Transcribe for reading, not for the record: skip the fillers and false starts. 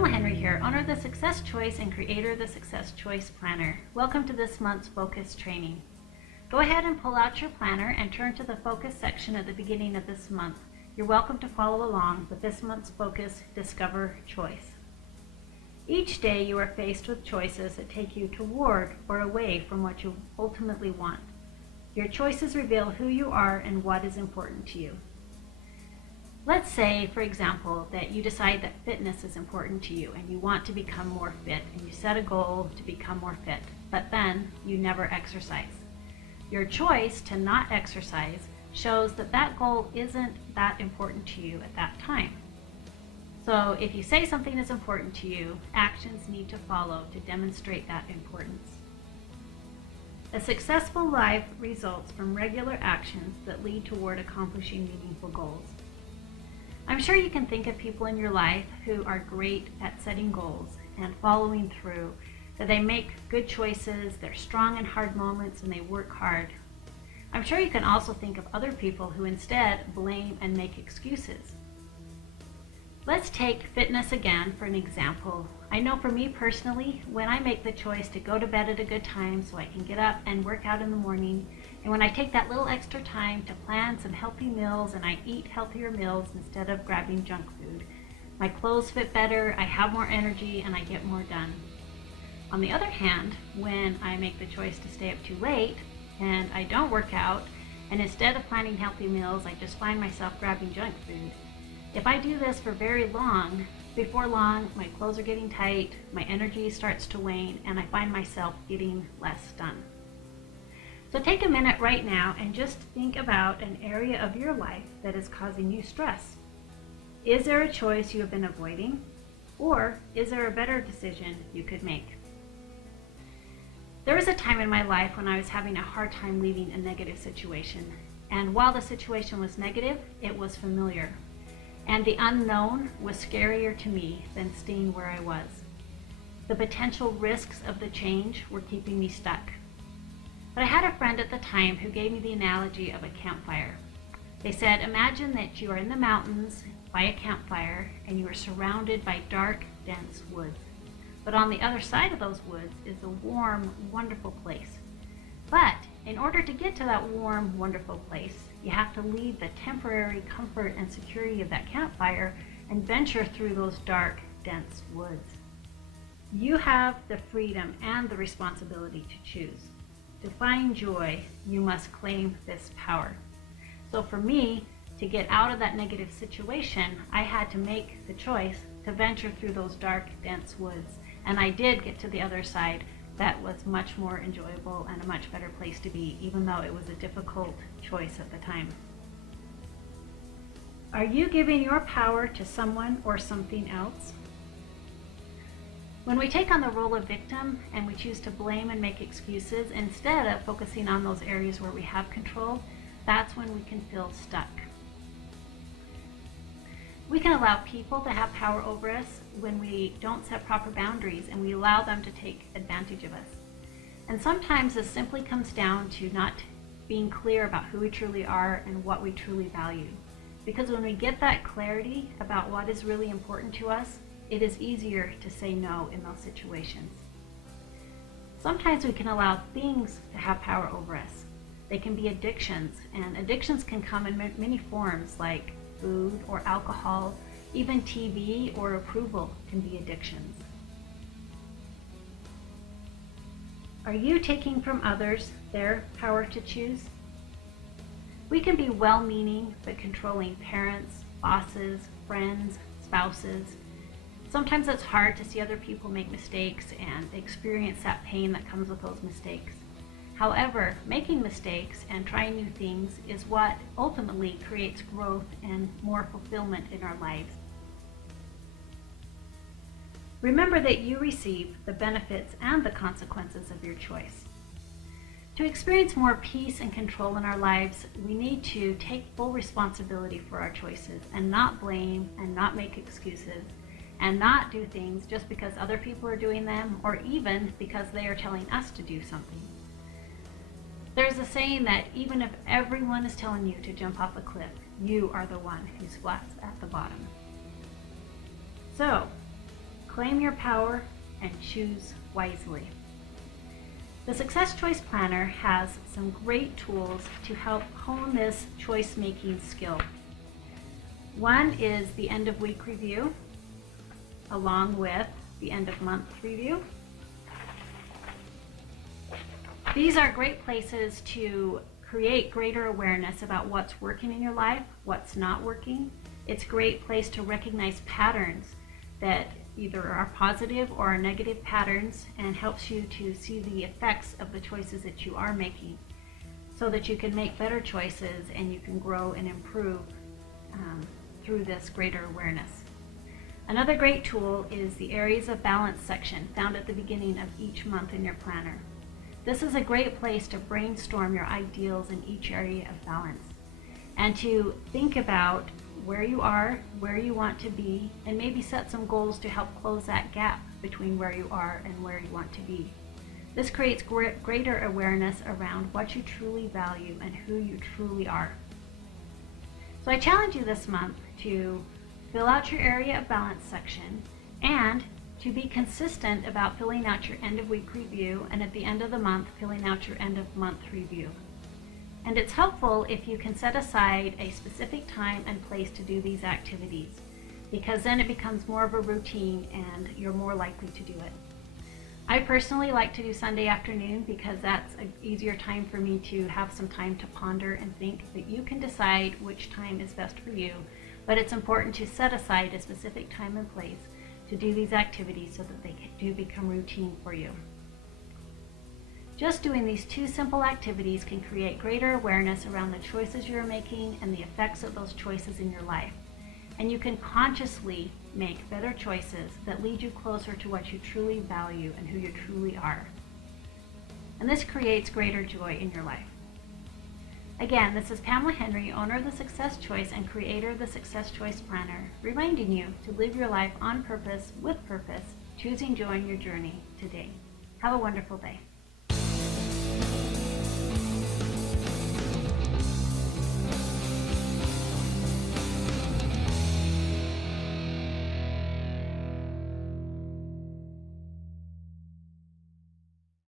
Pamela Henry here, owner of The Success Choice and creator of the Success Choice Planner. Welcome to this month's focus training. Go ahead and pull out your planner and turn to the focus section at the beginning of this month. You're welcome to follow along with this month's focus, Discover Choice. Each day you are faced with choices that take you toward or away from what you ultimately want. Your choices reveal who you are and what is important to you. Let's say, for example, that you decide that fitness is important to you and you want to become more fit, and you set a goal to become more fit, but then you never exercise. Your choice to not exercise shows that that goal isn't that important to you at that time. So if you say something is important to you, actions need to follow to demonstrate that importance. A successful life results from regular actions that lead toward accomplishing meaningful goals. I'm sure you can think of people in your life who are great at setting goals and following through, that they make good choices, they're strong in hard moments, and they work hard. I'm sure you can also think of other people who instead blame and make excuses. Let's take fitness again for an example. I know for me personally, when I make the choice to go to bed at a good time so I can get up and work out in the morning, and when I take that little extra time to plan some healthy meals and I eat healthier meals instead of grabbing junk food, my clothes fit better, I have more energy, and I get more done. On the other hand, when I make the choice to stay up too late and I don't work out, and instead of planning healthy meals, I just find myself grabbing junk food, if I do this for very long, before long, my clothes are getting tight, my energy starts to wane, and I find myself getting less done. So take a minute right now and just think about an area of your life that is causing you stress. Is there a choice you have been avoiding? Or is there a better decision you could make? There was a time in my life when I was having a hard time leaving a negative situation. And while the situation was negative, it was familiar. And the unknown was scarier to me than staying where I was. The potential risks of the change were keeping me stuck. But I had a friend at the time who gave me the analogy of a campfire. They said, imagine that you are in the mountains by a campfire and you are surrounded by dark, dense woods. But on the other side of those woods is a warm, wonderful place. But in order to get to that warm, wonderful place, you have to leave the temporary comfort and security of that campfire and venture through those dark, dense woods. You have the freedom and the responsibility to choose. To find joy, you must claim this power. So for me, to get out of that negative situation, I had to make the choice to venture through those dark, dense woods. And I did get to the other side. That was much more enjoyable and a much better place to be, even though it was a difficult choice at the time. Are you giving your power to someone or something else? When we take on the role of victim and we choose to blame and make excuses instead of focusing on those areas where we have control, that's when we can feel stuck. We can allow people to have power over us when we don't set proper boundaries and we allow them to take advantage of us. And sometimes this simply comes down to not being clear about who we truly are and what we truly value. Because when we get that clarity about what is really important to us, it is easier to say no in those situations. Sometimes we can allow things to have power over us. They can be addictions, and addictions can come in many forms like food or alcohol, even TV or approval can be addictions. Are you taking from others their power to choose? We can be well-meaning but controlling parents, bosses, friends, spouses. Sometimes it's hard to see other people make mistakes and experience that pain that comes with those mistakes. However, making mistakes and trying new things is what ultimately creates growth and more fulfillment in our lives. Remember that you receive the benefits and the consequences of your choice. To experience more peace and control in our lives, we need to take full responsibility for our choices and not blame and not make excuses and not do things just because other people are doing them or even because they are telling us to do something. There's a saying that even if everyone is telling you to jump off a cliff, you are the one who splats at the bottom. So, Claim your power and choose wisely. The Success Choice Planner has some great tools to help hone this choice-making skill. One is the end of week review, along with the end of month review. These are great places to create greater awareness about what's working in your life, what's not working. It's a great place to recognize patterns that either are positive or are negative patterns, and helps you to see the effects of the choices that you are making so that you can make better choices and you can grow and improve through this greater awareness. Another great tool is the Areas of Balance section found at the beginning of each month in your planner. This is a great place to brainstorm your ideals in each area of balance and to think about where you are, where you want to be, and maybe set some goals to help close that gap between where you are and where you want to be. This creates greater awareness around what you truly value and who you truly are. So I challenge you this month to fill out your Area of Balance section and to be consistent about filling out your end of week review, and at the end of the month filling out your end of month review. And it's helpful if you can set aside a specific time and place to do these activities, because then it becomes more of a routine and you're more likely to do it. I personally like to do Sunday afternoon because that's an easier time for me to have some time to ponder and think. But you can decide which time is best for you, but it's important to set aside a specific time and place to do these activities so that they do become routine for you. Just doing these two simple activities can create greater awareness around the choices you're making and the effects of those choices in your life. And you can consciously make better choices that lead you closer to what you truly value and who you truly are. And this creates greater joy in your life. Again, this is Pamela Henry, owner of the Success Choice and creator of the Success Choice Planner, reminding you to live your life on purpose, with purpose, choosing joy in your journey today. Have a wonderful day.